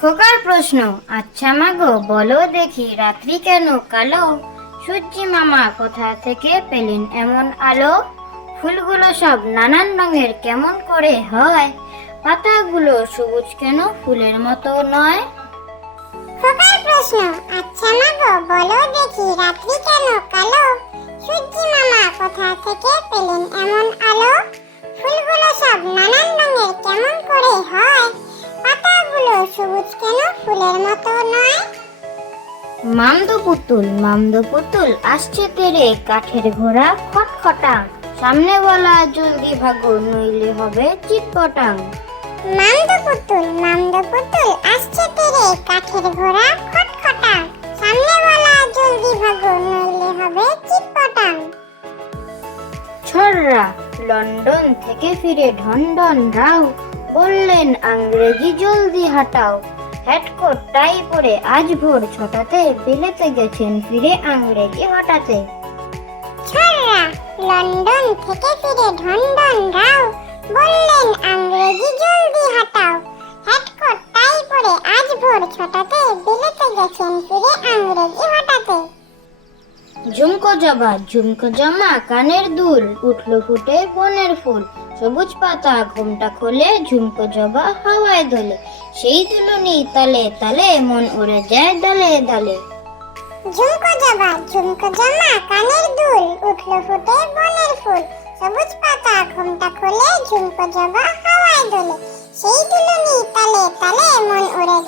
খোকার প্রশ্ন আচ্ছা মাগো বলো দেখি রাত্রি কেন কালো? সূর্যি মামা কোথা থেকে পেলেন এমন আলো? ফুলগুলো সব নানান রঙের কেমন করে হয়? পাতাগুলো সবুজ কেন ফুলের মতো নয়? খোকার প্রশ্ন আচ্ছা মাগো বলো দেখি রাত্রি কেন কালো? সূর্যি মামা কোথা থেকে সবুজ কেন? ফুলের মতো নয়। মামদো পুতুল মামদো পুতুল আসছে তেরে কাঠের ঘোড়া খটখটাং। সামনে বলা জলদি ভাগো নইলে হবে চিটপটাং। মামদো পুতুল মামদো পুতুল আসছে তেরে কাঠের ঘোড়া খটখটা। সামনে বলা জলদি ভাগো নইলে হবে চিটপটাং। ছড়রা লন্ডন থেকে ফিরে ঢনঢন রাও বললেন আংরেজি জলদি হাটাও। হ্যাটকোট টাই পরে আজ ভোর ছটাতে বিলেতে গেছেন ফিরে আংরেজি হটাতে ছররা লন্ডন থেকে ফিরে ঢনঢন রাও বললেন আংরেজি জলদি হাটাও। হেডকোট টাই পরে আজ ভোর ছটাতে বিলেতে গেছেন ফিরে আংরেজি হটাতে ঝুমকো জবা ঝুমকো জামা কানের দুল উঠল ফুটে বনের ফুল। সবুজ পাতা, ঘুমটা খোলে, ঝুমকো জবা, হাওয়ায় দোলে। সেই দুলুনি তালে তালে, মন উড়ে যায় ডালে ডালে। ঝুমকো জবা, ঝুমকো জামা, কানের দুল, উঠল ফুটে বনের ফুল। সবুজ পাতা, ঘুমটা খোলে, ঝুমকো জবা, হাওয়ায় দোলে। সেই দুলুনি তালে তালে, মন উড়ে